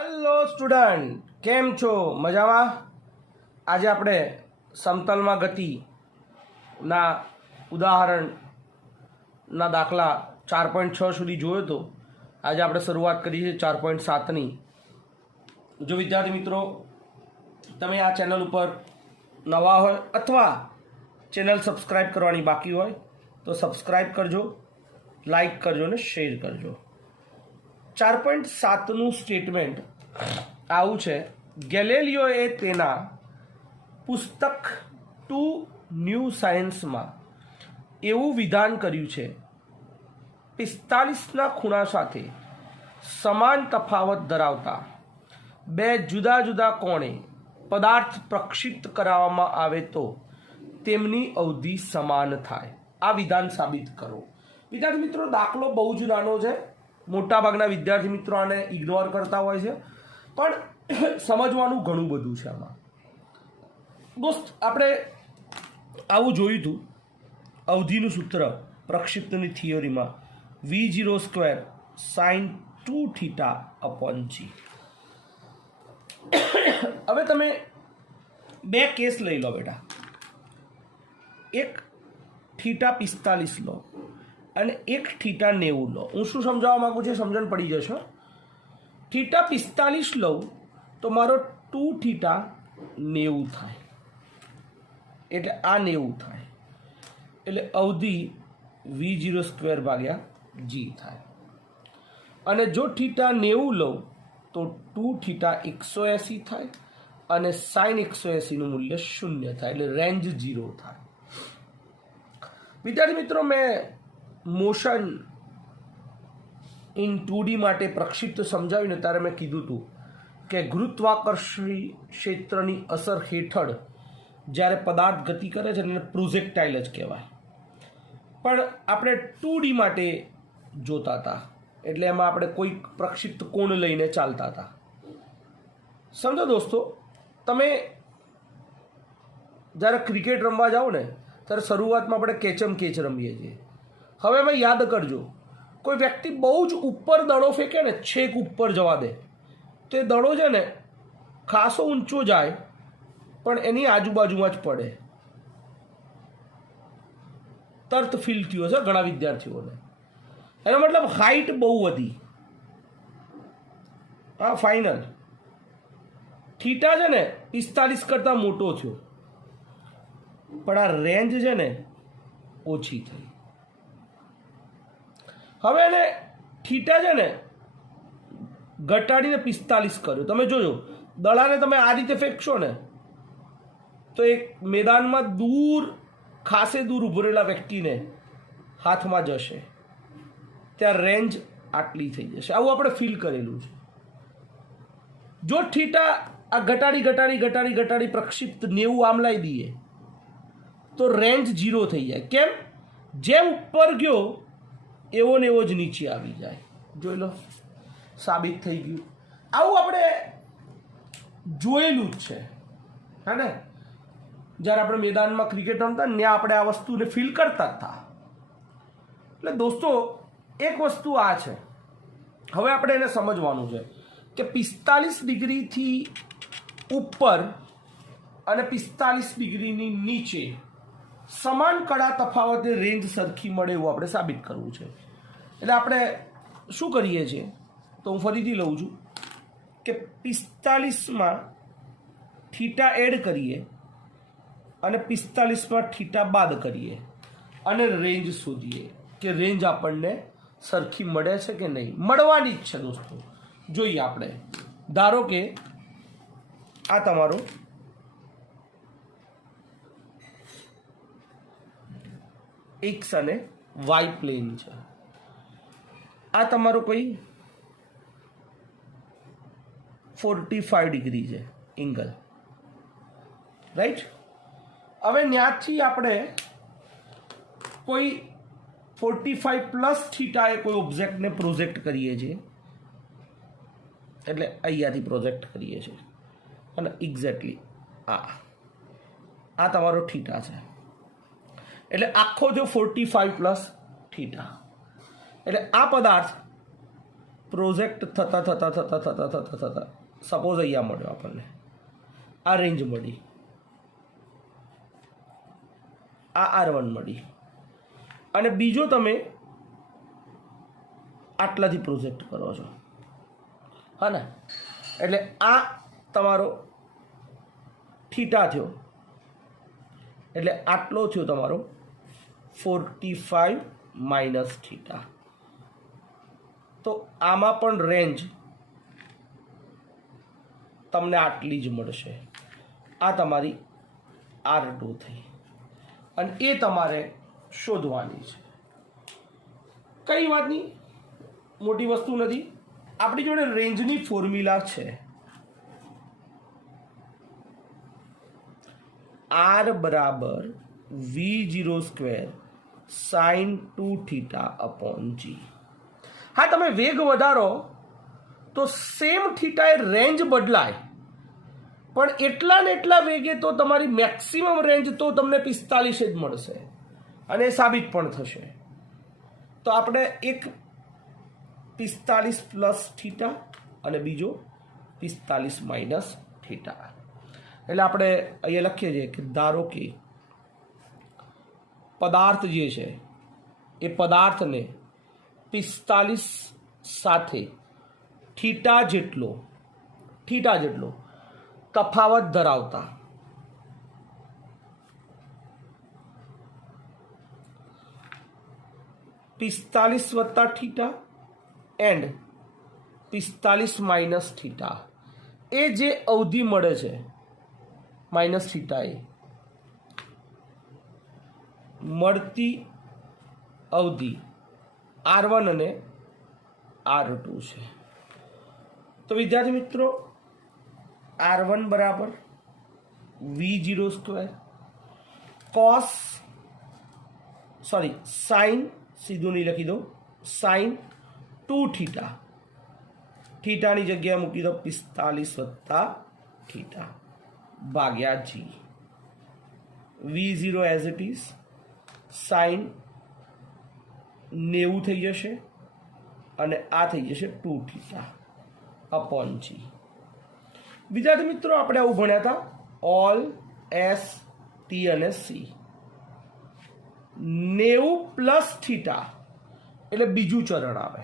Hello student, કેમ છો? મજામાં? આજે આપણે સમતલમાં ગતિના ઉદાહરણના દાખલા 4.6 સુધી જોયો તો આજે આપણે શરૂઆત કરી છે 4.7ની. જો વિદ્યાર્થી મિત્રો તમે આ ચેનલ ઉપર નવા હોય અથવા ચેનલ સબસ્ક્રાઈબ કરવાની બાકી હોય તો સબસ્ક્રાઈબ કરજો, લાઈક કરજો અને શેર કરજો. 4.7નું સ્ટેટમેન્ટ આવું છે: ગેલેલિયોએ તેના પુસ્તક ટુ ન્યૂ સાયન્સમાં એવું વિધાન કર્યું છે, 45ના ખૂણા સાથે સમાન તફાવત ધરાવતા બે જુદા જુદા કોણે પદાર્થ પ્રક્ષિપ્ત કરાવવામાં આવે તો તેમની અવધિ સમાન થાય. આ વિધાન સાબિત કરો. વિદ્યાર્થી મિત્રો, દાખલો બહુ જ નાનો છે. મોટાભાગના વિદ્યાર્થી મિત્રો આને ઇગ્નોર કરતા હોય છે, પણ સમજવાનું ઘણું બધું છે આમાં. દોસ્ત, આપણે આવું જોયું હતું અવધિનું સૂત્ર પ્રક્ષિપ્તની થિયરીમાં, v0² sin 2θ upon g. હવે તમે બે કેસ લઈ લો બેટા. એક θ45 લો અને એક θ90 લો. હું શું સમજાવવા માગું છું સમજણ પડી જશે. θ45 લઉં તો મારો 2θ 90 થાય, એટલે આ 90 થાય, એટલે અવધિ v0² ભાગ્યા g થાય. અને જો θ90 લઉં તો 2θ 180 થાય અને sin 180નું મૂલ્ય 0 થાય, એટલે રેન્જ 0 થાય. વિદ્યાર્થી મિત્રો, મેં મોશન ઇન 2D માટે પ્રક્ષિપ્ત સમજાવ્યું ને ત્યારે મેં કીધું હતું કે ગુરુત્વાકર્ષી ક્ષેત્રની અસર હેઠળ જ્યારે પદાર્થ ગતિ કરે છે એને પ્રોજેક્ટાઇલ જ કહેવાય. પણ આપણે 2D માટે જોતા હતા, એટલે એમાં આપણે કોઈ પ્રક્ષિપ્ત કોણ લઈને ચાલતા હતા. સમજો દોસ્તો, તમે જ્યારે ક્રિકેટ રમવા જાઓ ને ત્યારે શરૂઆતમાં આપણે કેચમ કેચ રમીએ છીએ. હવે એમાં યાદ કરજો, કોઈ વ્યક્તિ બહુ જ ઉપર દડો ફેંકે ને, છેક ઉપર જવા દે, તો એ દડો છે ને ખાસો ઊંચો જાય પણ એની આજુબાજુમાં જ પડે. તરત ફીલ થયો છે ઘણા વિદ્યાર્થીઓને. એનો મતલબ હાઈટ બહુ વધી. હા, ફાઇનલ થીટા છે ને 45 કરતાં મોટો થયો, પણ આ રેન્જ છે ને ઓછી થઈ. હવે એને થીટા છે ને ઘટાડીને 45 કર્યો. તમે જોજો, દડાને તમે આ રીતે ફેંકશો ને તો એક મેદાનમાં દૂર, ખાસે દૂર ઉભો રહેલા વ્યક્તિને હાથમાં જશે, ત્યાં રેન્જ આટલી થઈ જશે. આવું આપણે ફીલ કરેલું છે. જો થીટા આ ઘટાડી ઘટાડી ઘટાડી ઘટાડી પ્રક્ષિપ્ત 90 આમ લાવી દઈએ તો રેન્જ 0 થઈ જાય. કેમ? જેમ ઉપર ગયો એવો ને એવો જ નીચે આવી જાય. જોઈ લો, સાબિત થઈ ગયું. આવું આપણે જોયેલું જ છે, હા ને? જ્યારે આપણે મેદાનમાં ક્રિકેટ રમતા ને ત્યાં આપણે આ વસ્તુને ફીલ કરતા હતા. એટલે દોસ્તો, એક વસ્તુ આ છે, હવે આપણે એને સમજવાનું છે કે 45 ડિગ્રીથી ઉપર અને 45 ડિગ્રીની નીચે સમાન કડા તફાવતે રેન્જ સરખી મળે એવું આપણે સાબિત કરવું છે. એટલે આપણે શું કરીએ છીએ, તો હું ફરીથી લઉં છું કે 45માં થીટા એડ કરીએ અને 45માં થીટા બાદ કરીએ અને રેન્જ શોધીએ કે રેન્જ આપણને સરખી મળે છે કે નહીં. મળવાની જ છે દોસ્તો. જોઈએ આપણે. ધારો કે આ તમારો એક્સ અને વાય પ્લેન છે. આ તમારો કોઈ 45 ડિગ્રી છે એંગલ, રાઈટ? હવે ત્યાંથી આપણે કોઈ 45 પ્લસ થીટાએ કોઈ ઓબ્જેક્ટને પ્રોજેક્ટ કરીએ છીએ, એટલે અહીંયાથી પ્રોજેક્ટ કરીએ છીએ અને એક્ઝેક્ટલી આ તમારો થીટા છે. એટલે આખો જો 45 પ્લસ થીટા, એટલે આ પદાર્થ પ્રોજેક્ટ થતા સપોઝ અહીંયા મળ્યો આપણને આ રેન્જ મળી, આ R1 મળી, અને બીજો તમે આટલાથી પ્રોજેક્ટ કરો છો, હા ને? એટલે આ તમારો થીટા થયો, એટલે આટલો થયો તમારો 45 માઇનસ થીટા. તો આમાં પણ રેન્જ તમને આટલી જ મળશે. આ તમારી R2 થઈ, અને એ તમારે શોધવાની છે. કઈ વાતની મોટી વસ્તુ નથી, આપણી જોડે રેન્જની ફોર્મ્યુલા છે. R બરાબર V0² sin 2θ upon g. હા, તમે વેગ વધારો તો સેમ થીટા એ રેન્જ બદલાય, પણ એટલા ને એટલા વેગે તો તમારી મેક્સિમમ રેન્જ તો તમને 45 જ મળશે, અને એ સાબિત પણ થશે. તો આપણે એક 45 પ્લસ થીટા અને બીજો 45 માઇનસ થીટા. એટલે આપણે અહીંયા લખીએ છીએ કે ધારો કે પદાર્થ જે છે એ પદાર્થને 45 સાથે થીટા જેટલો તફાવત ધરાવતા -θ એન્ડ 45 માઇનસ થીટા, એ જે અવધિ મળે છે માઇનસ થીટા, એ મળતી અવધિ R1 અને R2 છે. તો વિદ્યાર્થી મિત્રો, R1 બરાબર V0² સાઇન, સીધું નહીં લખી દો, સાઇન 2θ, થીટાની જગ્યાએ મૂકી દો 45 + થીટા ભાગ્યા g. V0 as it is sine 90 થઈ જશે, અને આ થઈ જશે 2θ અપોન g. વિદ્યાર્થી મિત્રો, આપણે આવું ભણ્યા હતા ઓલ S, T અને C. 90 + થીટા એટલે બીજું ચરણ આવે,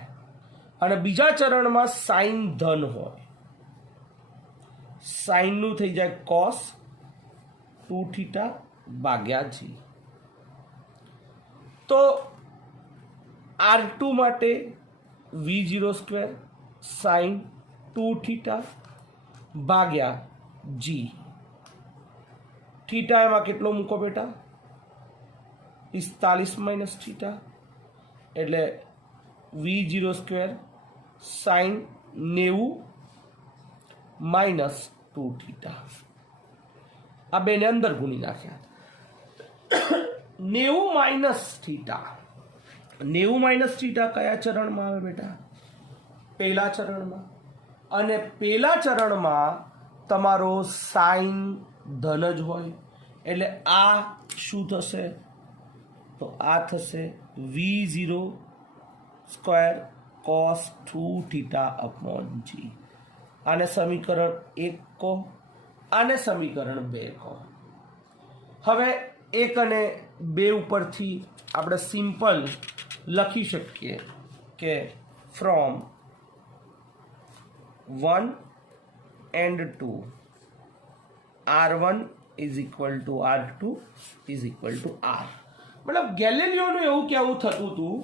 અને બીજા ચરણમાં સાઇન ધન હોય, સાઇનનું થઈ જાય cos 2θ ભાગ્યા g. તો R2 માટે V0² સાઇન 2θ ભાગ્યા g. થીટા એમાં કેટલો મૂકો બેટા? 45 માઇનસ થીટા, એટલે V0² સાઇન 90 માઇનસ 2θ. આ બેને અંદર ગુણી નાખ્યા. 90 માઇનસ થીટા, 90 માઇનસ થીટા કયા ચરણમાં આવે બેટા? પહેલા ચરણમાં. અને પહેલા ચરણમાં તમારો સાઇન ધન જ હોય, એટલે આ શું થશે? તો આ થશે V0² cos 2θ upon g. આને સમીકરણ 1 કહો, આને સમીકરણ 2 કહો. હવે 1 અને 2 ઉપરથી આપણે સિમ્પલ લખી શકીએ કે from 1 and 2 R1 is equal to R2 is equal to R. મતલબ ગેલિલિયોનું એવું કહેવું થતું હતું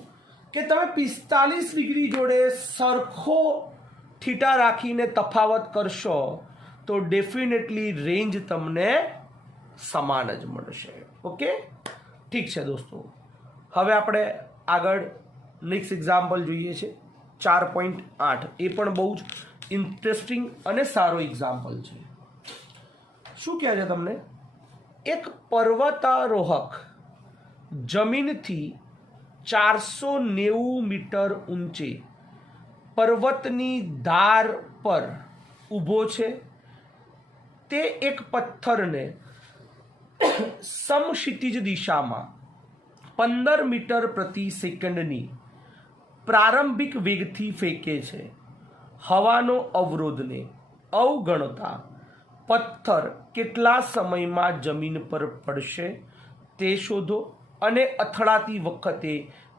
કે તમે 45 ડિગ્રી જોડે સરખો થીટા રાખીને તફાવત કરશો તો ડેફિનેટલી રેન્જ તમને સમાન જ મળશે. ઓકે, ઠીક છે દોસ્તો. હવે આપણે આગળ નેક્સ્ટ એક્ઝામ્પલ જોઈએ છે 4.8. એ પણ બહુ જ ઇન્ટરેસ્ટિંગ અને સારો એક્ઝામ્પલ છે. શું કહે છે તમને? એક પર્વતારોહક જમીનથી 490 મીટર ઊંચે પર્વતની ધાર પર ઊભો છે. તે એક પથ્થરને સમક્ષિતિજ દિશામાં 15 મીટર પ્રતિ સેકન્ડની પ્રારંભિક વેગથી ફેંકે છે, હવાનો અવરોધને અવગણતા પથ્થર કેટલા સમયમાં જમીન પર પડશે તે શોધો અને અથડાતી વખતે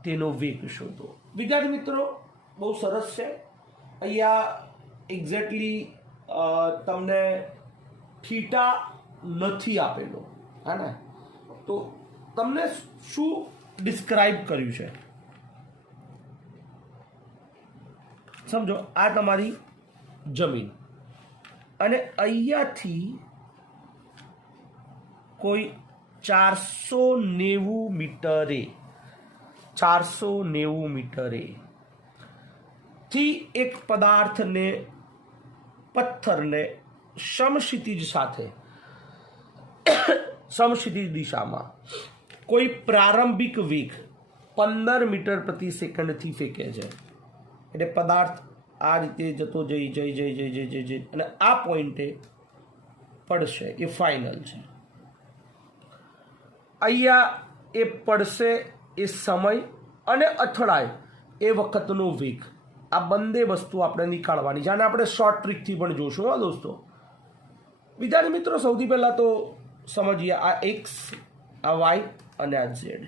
તેનો વેગ શોધો. વિદ્યાર્થી મિત્રો, બહુ સરસ છે. અહીંયા એક્ઝેક્ટલી તમને થીટા નથી આપેલો, હા ને, તો તમને શું ડિસ્ક્રાઇબ કર્યું છે સમજો. આ તમારી જમીન અને અહીંયાથી કોઈ 490 મીટરે થી એક પદાર્થને પથ્થરને સમક્ષિતિજ સાથે સમક્ષિતિજ દિશામાં કોઈ પ્રારંભિક વેગ 15 મીટર પ્રતિ સેકન્ડથી ફેંકે છે. એટલે પદાર્થ આ રીતે જતો જઈ અને આ પોઈન્ટે પડશે, એ ફાઇનલ છે. અહીંયા એ પડશે એ સમય અને અથડાય એ વખતનો વેગ, આ બંને વસ્તુ આપણે નીકાળવાની છે. આને આપણે શોર્ટ ટ્રીકથી પણ જોશું હા દોસ્તો. વિદ્યાર્થી મિત્રો, સૌથી પહેલાં તો સમજીએ આ એક્સ, આ વાય અને આ ઝેડ.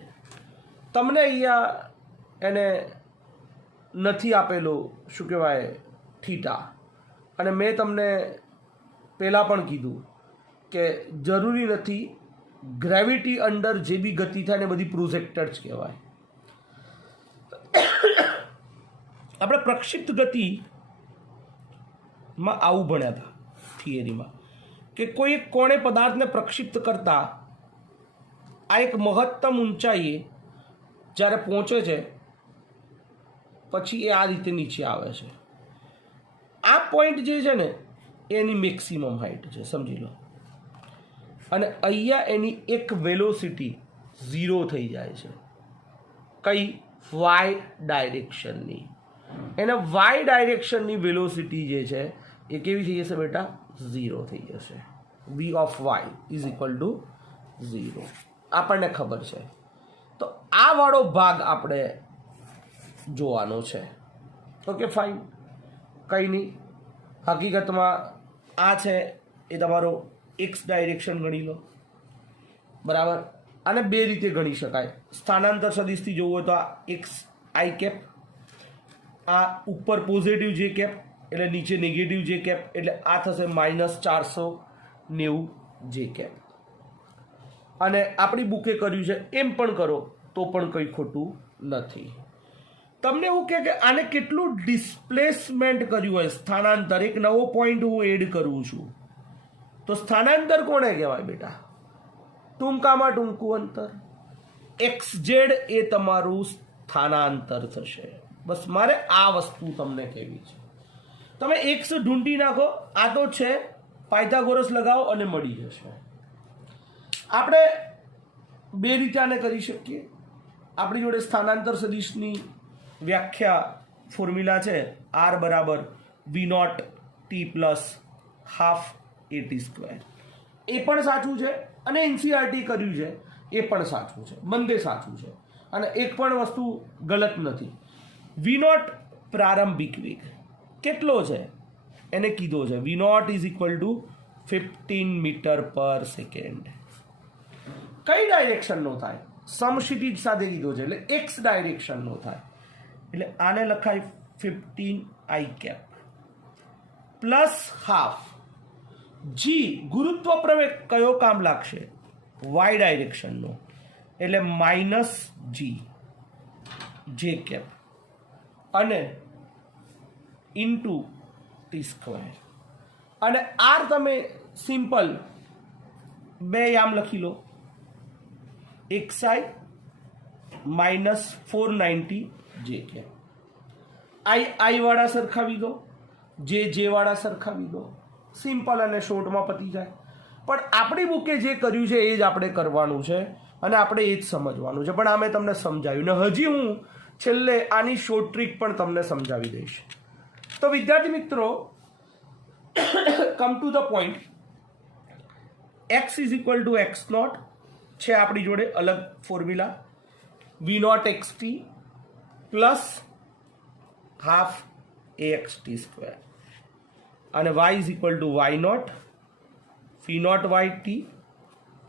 તમને અહીંયા એને નથી આપેલો શું કહેવાય થીટા, અને મેં તમને પહેલાં પણ કીધું કે જરૂરી નથી, ગ્રેવિટી અંડર જે બી ગતિ થાય ને બધી પ્રોજેક્ટેડ જ કહેવાય. આપણે પ્રક્ષિપ્ત ગતિમાં આવું ભણ્યા હતા થિયરીમાં કે કોઈ એક કોણે પદાર્થને પ્રક્ષિપ્ત કરતા આ એક મહત્તમ ઊંચાઈએ જ્યારે પહોંચે છે પછી એ આ રીતે નીચે આવે છે. આ પોઈન્ટ જે છે ને એની મેક્સિમમ હાઇટ છે, સમજી લો. અને અહીંયા એની એક વેલોસિટી 0 થઈ જાય છે. કઈ? વાય ડાયરેક્શનની. એને વાય ડાયરેક્શનની વેલોસિટી જે છે એ કેવી થઈ જશે બેટા? 0 થઈ જશે. v of y is equal to 0 આપણને ખબર છે. તો આ વાળો ભાગ આપણે જોવાનો છે. ઓકે ફાઇન, કંઈ નહીં. હકીકતમાં આ છે એ તમારો એક્સ ડાયરેક્શન ગણી લો, બરાબર. આને બે રીતે ગણી શકાય. સ્થાનાંતર સદિશથી જોવું હોય તો આ એક્સ આઈ કેપ, આ ઉપર પોઝિટિવ જે કેપ એટલે નીચે નેગેટિવ જે કેપ, એટલે આ થશે -490 જે કેપ. અને આપણી બુકે કર્યું છે એમ પણ કરો તો પણ કંઈ ખોટું નથી. તમને એવું કે આને કેટલું ડિસ્પ્લેસમેન્ટ કર્યું હોય, સ્થાનાંતર, એક નવો પોઈન્ટ હું એડ કરું છું, તો સ્થાનાંતર કોને કહેવાય બેટા? ટૂંકામાં ટૂંકું અંતર. એક્સ ઝેડ એ તમારું સ્થાનાંતર થશે. બસ મારે આ વસ્તુ તમને કહેવી છે. તમે એક્સ ઢૂંઢી નાખો, આ તો છે, પાયથાગોરસ લગાવો અને મળી જશે. આપણે બે રીતે આને કરી શકીએ. આપણી જોડે સ્થાનાંતર સદિશની વ્યાખ્યા ફોર્મ્યુલા છે, r બરાબર v0 t plus half at². એ પણ સાચું છે અને એનસીઆરટી કર્યું છે એ પણ સાચું છે, બંને સાચું છે. અને એક પણ વસ્તુ ગલત નથી. v0 પ્રારંભિક વેગ કેટલો છે એને કીધો છે, v0 is equal to 15 meter પર સેકન્ડ. કઈ ડાયરેક્શનનો થાય? સમક્ષિતિજ સાથે કીધો છે એટલે એક્સ ડાયરેક્શનનો થાય. એટલે આને લખાય 15 i કેપ પ્લસ હાફ જી. ગુરુત્વ પ્રવેગ કયો કામ લાગશે? વાય ડાયરેક્શનનો, એટલે -g જે કેપ અને ઇન્ટુ t². અને આર તમે સિમ્પલ બે યામ લખી લો, xi -490 જે કેપ. આઈ વાળા સરખાવી દો, જે વાળા સરખાવી દો, સિમ્પલ અને શોર્ટમાં પતી જાય. પણ આપણી બુકે જે કર્યું છે એ જ આપણે કરવાનું છે અને આપણે એ જ સમજવાનું છે. પણ આ મેં તમને સમજાવ્યું ને હજી હું છેલ્લે આની શોર્ટ ટ્રીક પણ તમને સમજાવી દઈશ. તો વિદ્યાર્થી મિત્રો, come to the point, x is equal two x0 છે આપણી જોડે અલગ formula, v0 xt plus half એ એક્સ ટી સ્ક્વેર અને Y is equal two why not fee not Y T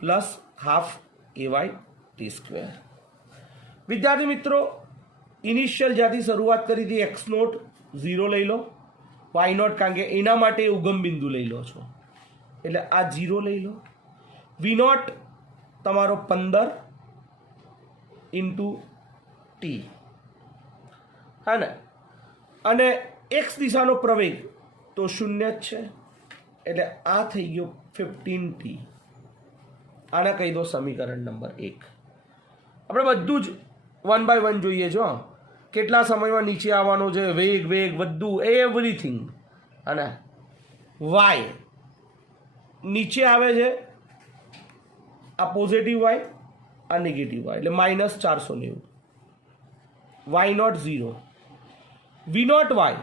plus half A Y T square. વિદ્યાર્થી મિત્રો, initial જ્યાંથી શરૂઆત કરી હતી એક્સ નોટ 0 લઈ લો, વાય નોટ કારણ કે એના માટે ઉગમ બિંદુ લઈ લો છો એટલે આ 0 લઈ લો. વી નોટ તમારો 15 ઇન્ટુ ટી, હા ને, અને એક્સ દિશાનો પ્રવેગ તો 0 જ છે એટલે આ થઈ ગયો 15t. આને કહી દો સમીકરણ નંબર 1. આપણે બધું જ 1 બાય 1 જોઈએ છો, કેટલા સમયમાં નીચે આવવાનું છે, વેગ બધું એવરીથિંગ. અને વાય નીચે આવે છે, આ પોઝિટિવ વાય, આ નેગેટિવ વાય એટલે -490. Y not 0, V not Y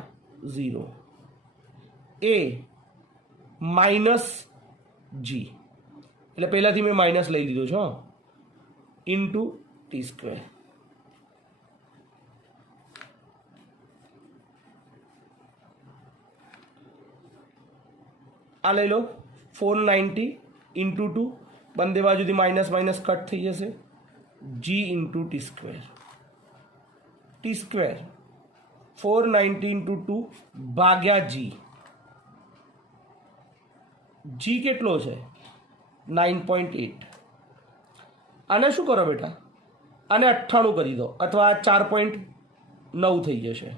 0, A minus G એટલે પહેલાંથી મેં માઇનસ લઈ લીધો છો ઇન્ટુ ટી સ્ક્વેર. આ લઈ લો 490 ઇન્ટુ 2, બંને બાજુથી માઇનસ માઇનસ કટ થઈ જશે, G into T square. T square 490 into 2 ભાગ્યા જી. જી કેટલો છે 9.8. આને શું કરો બેટા, આને 98 કરી દો અથવા 4.9 થઈ જશે.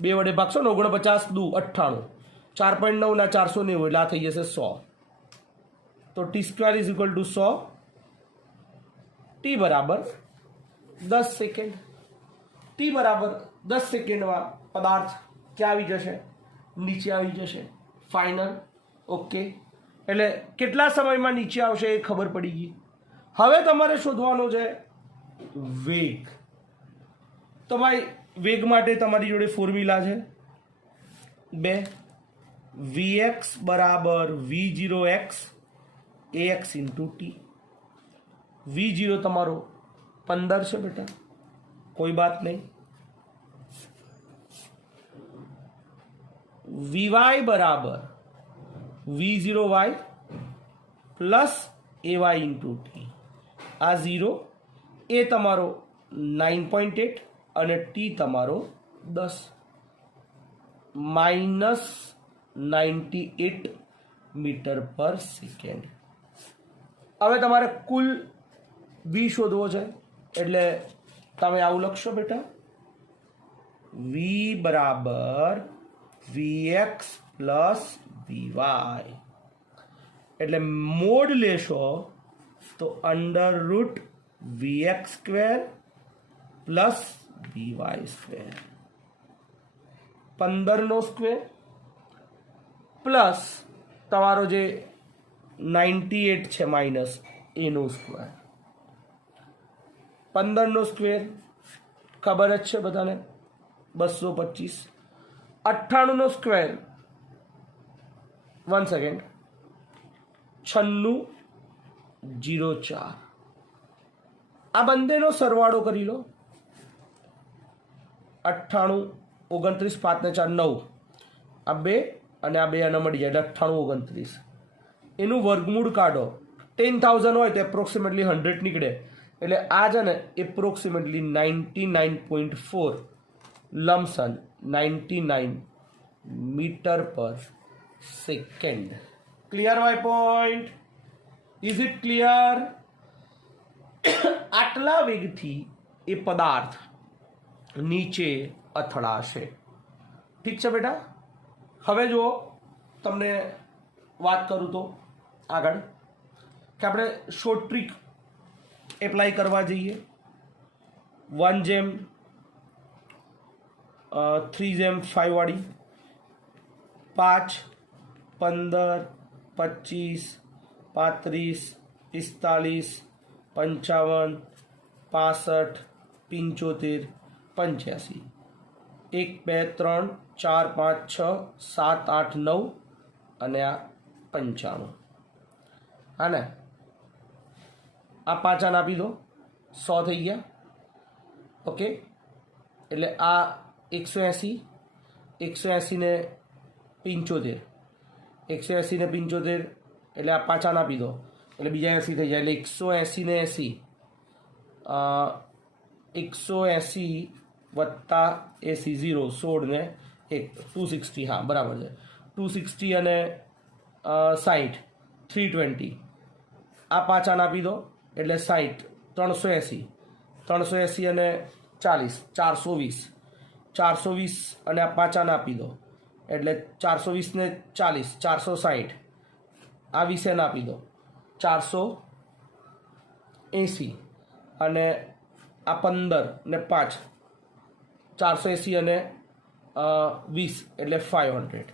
2 વડે ભાગશો ને 49 દુ 98, 4.9 ના 490 એટલે આ થઈ જશે 100. તો T square is equal two 100, T બરાબર 10 સેકન્ડ. ટી બરાબર 10 સેકન્ડમાં પદાર્થ ક્યાં આવી જશે, નીચે આવી જશે. ફાઇનલ. ઓકે, એટલે કેટલા સમયમાં નીચે આવશે એ ખબર પડી ગઈ. હવે તમારે શોધવાનો છે વેગ. તો ભાઈ વેગ માટે તમારી જોડે ફોર્મ્યુલા છે 2, vx બરાબર v0x ax into T. v0 તમારો 15 છે બેટા, કોઈ બાત નહીં. vy બરાબર v0y plus ay into T. આ 0, એ તમારો 9.8 અને ટી તમારો 10, -98 મીટર પર સેકન્ડ. હવે તમારે કુલ વી શોધવો છે એટલે તમે આવું લખશો બેટા, વી બરાબર vx પ્લસ વી એટલે મોડ લેશો તો √vx square plus V square, 15નો સ્ક્વેર પ્લસ તમારો જે 98 છે માઇનસ એનો સ્ક્વેર. 15નો સ્ક્વેર ખબર જ છે બધાને 225. 98નો સ્ક્વેર 1 સેકન્ડ 9604. આ બંનેનો સરવાળો કરી લો. 98 29 5 ને 4 9, આ 2 અને આ 2 આને મળી જાય એટલે 98 29. એનું વર્ગમૂળ કાઢો. 10,000 હોય તો એપ્રોક્સિમેટલી 100 નીકળે એટલે આ છે ને એપ્રોક્સિમેટલી 99.4 લમસમ 99 મીટર પર second. Clear my point? Is it clear? આટલા વેગથી એ પદાર્થ નીચે અથડાશે. ઠીક છે બેટા? હવે જો તમને વાત કરું તો આગળ કે આપણે શોર્ટ ટ્રીક એપ્લાય કરવા જઈએ. 1:3:5 વાળી 5, 15, 25, 35, 45, 55, 65, 75, 85. 1, 2, 3, 4, 5, 6, 7, 8, 9 અને આ 95. હા ને, આ 5 આને આપી દો, 100 થઈ ગયા. ઓકે, એટલે આ 180, 180 ને 75, 180 ને 75 એટલે આ પાછા આપી દો એટલે બીજા 80 થઈ જાય, એટલે 180 ને 80, 180 વત્તા 80 0 16 ને 1 260, હા બરાબર છે, 260 અને 60 320, આ પાછા આપી દો એટલે 60 380, 380 અને 40 420, 420 અને આ પાછા આપી દો એટલે 420 ને 40 460, આ 20 આપી દો 480 અને આ 15 ને 5 480 અને 20 એટલે 500.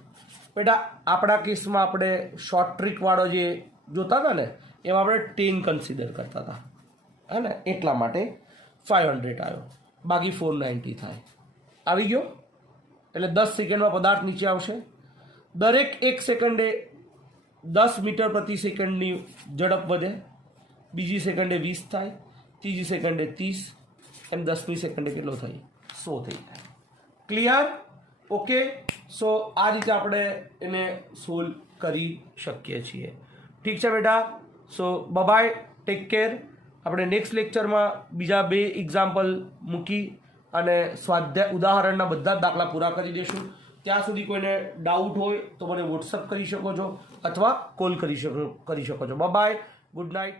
બેટા આપણા કેસમાં આપણે શોર્ટ ટ્રીકવાળો જે જોતા હતા ને એમાં આપણે 10 કન્સિડર કરતા હતા, હે ને, એટલા માટે 500 આવ્યો, બાકી 490 થાય. આવી ગયો એટલે 10 સેકન્ડમાં પદાર્થ નીચે આવશે. દરેક 1 સેકન્ડે 10 મીટર પ્રતિ સેકન્ડની ઝડપ વધે, બીજી સેકન્ડે 20 થાય, ત્રીજી સેકન્ડે 30, એમ 10મી સેકન્ડે કેટલો થાય 100 થઈ જાય. ક્લિયર? ઓકે. સો આ રીતે આપણે એને સોલ્વ કરી શકીએ છીએ. ઠીક છે બેટા. So bye, take care. આપણે નેક્સ્ટ લેક્ચરમાં બીજા 2 એક્ઝામ્પલ મૂકી અને સ્વાધ્યાય ઉદાહરણના બધા જ દાખલા પૂરા કરી દઈશું. ત્યાં સુધી કોઈને ડાઉટ હોય તો મને વોટ્સઅપ કરી શકો છો અથવા કોલ કરી શકો છો. Bye, good night.